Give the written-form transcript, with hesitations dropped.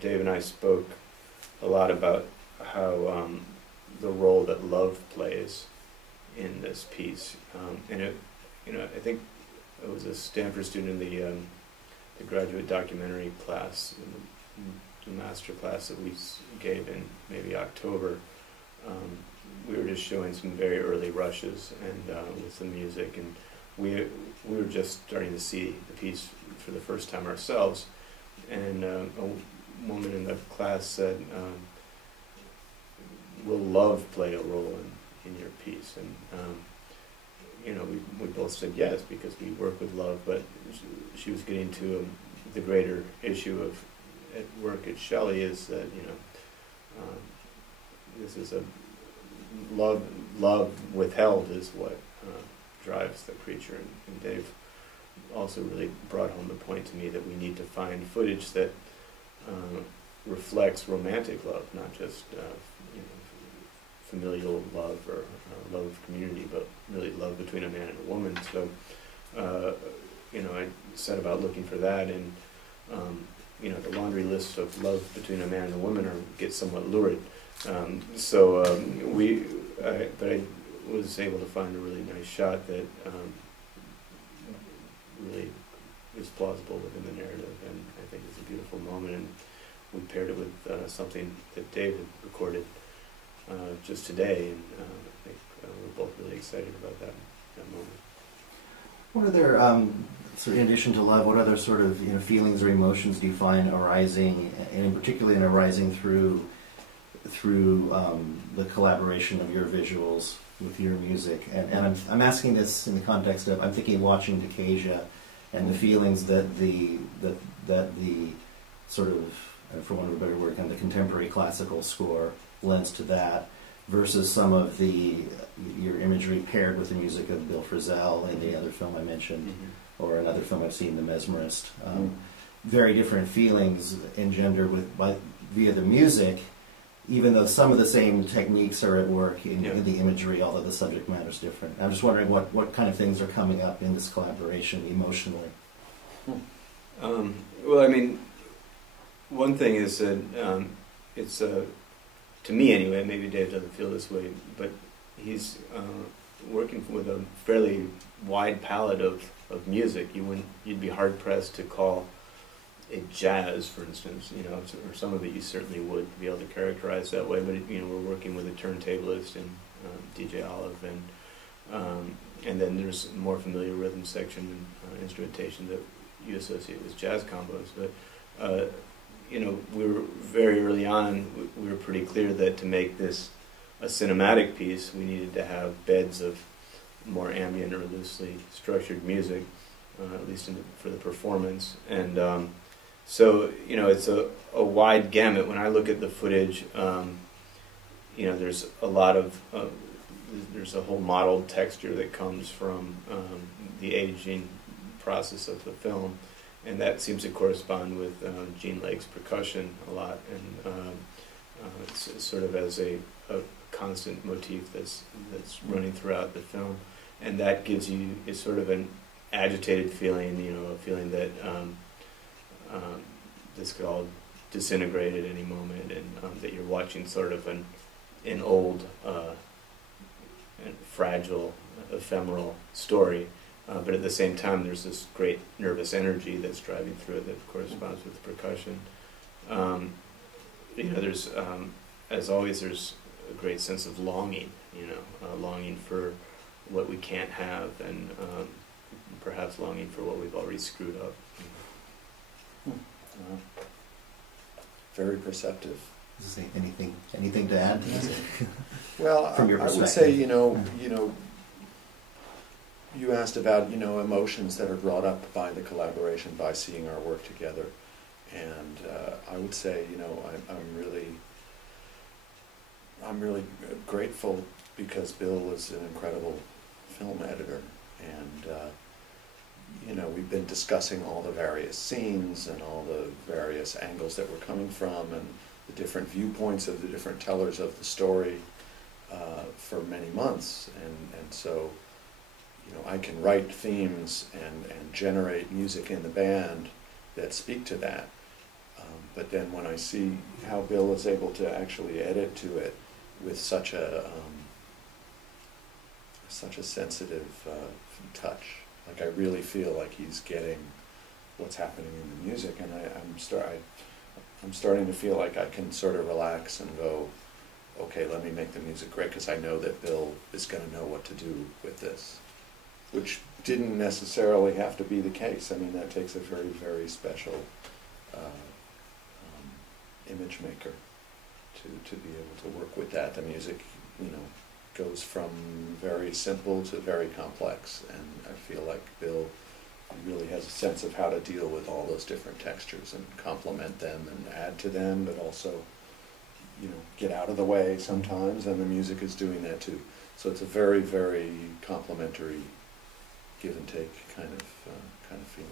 Dave and I spoke a lot about how the role that love plays in this piece, and I think it was a Stanford student in the graduate documentary class, the master class that we gave in maybe October. We were just showing some very early rushes and with the music, and we were just starting to see the piece for the first time ourselves. And a woman in the class said, "Will love play a role in your piece?" And we both said yes, because we work with love. But she was getting to the greater issue of at work at Shelley is that this is a love withheld is what drives the creature, and Dave also really brought home the point to me that we need to find footage that reflects romantic love, not just familial love or love of community, but really love between a man and a woman. So I set about looking for that, and the laundry list of love between a man and a woman gets somewhat lurid. But I was able to find a really nice shot that really is plausible within the narrative, and I think it's a beautiful moment. And we paired it with something that Dave had recorded just today, and I think we're both really excited about that moment. What other, sort of in addition to love, what other sort of feelings or emotions do you find arising, and in particular arising through the collaboration of your visuals with your music? And I'm asking this in the context of, I'm thinking of watching Decasia and the feelings that the sort of, for want of a better word, kind of the contemporary classical score lends to that, versus some of your imagery paired with the music of Bill Frisell in the other film I mentioned, or another film I've seen, The Mesmerist. Very different feelings engendered via the music, even though some of the same techniques are at work in the imagery, although the subject matter is different. I'm just wondering what kind of things are coming up in this collaboration emotionally. Well, I mean, one thing is that it's to me anyway, maybe Dave doesn't feel this way, but he's working with a fairly wide palette of music. You'd be hard pressed to call it jazz, for instance, or some of it you certainly would be able to characterize that way. But we're working with a turntablist and DJ Olive, and then there's more familiar rhythm section and instrumentation that you associate with jazz combos. But we were very early on. We were pretty clear that to make this a cinematic piece, we needed to have beds of more ambient or loosely structured music, at least for the performance. And so it's a wide gamut. When I look at the footage, there's a lot of there's a whole modeled texture that comes from the aging process of the film, and that seems to correspond with Gene Lake's percussion a lot, and it's sort of as a constant motif that's running throughout the film, and that gives you sort of an agitated feeling, a feeling that this could all disintegrate at any moment, and that you're watching sort of an old, and fragile, ephemeral story, but at the same time there's this great nervous energy that's driving through it that corresponds with the percussion. There's, as always, there's a great sense of longing, longing for what we can't have, and perhaps longing for what we've already screwed up. Very perceptive. Is there anything to add? Well, From your I would say, you asked about, emotions that are brought up by the collaboration, by seeing our work together, and I would say, I'm really grateful, because Bill is an incredible film editor, and we've been discussing all the various scenes and all the various angles that we're coming from, and the different viewpoints of the different tellers of the story for many months, and so I can write themes and generate music in the band that speak to that. But then when I see how Bill is able to actually edit to it with such a sensitive touch, like I really feel like he's getting what's happening in the music, and I'm starting to feel like I can sort of relax and go, okay, let me make the music great, because I know that Bill is going to know what to do with this, which didn't necessarily have to be the case. I mean, that takes a very, very special image maker to be able to work with that. The music, goes from very simple to very complex, and I feel like Bill really has a sense of how to deal with all those different textures and complement them and add to them, but also, get out of the way sometimes, and the music is doing that too. So it's a very, very complementary give and take kind of feeling.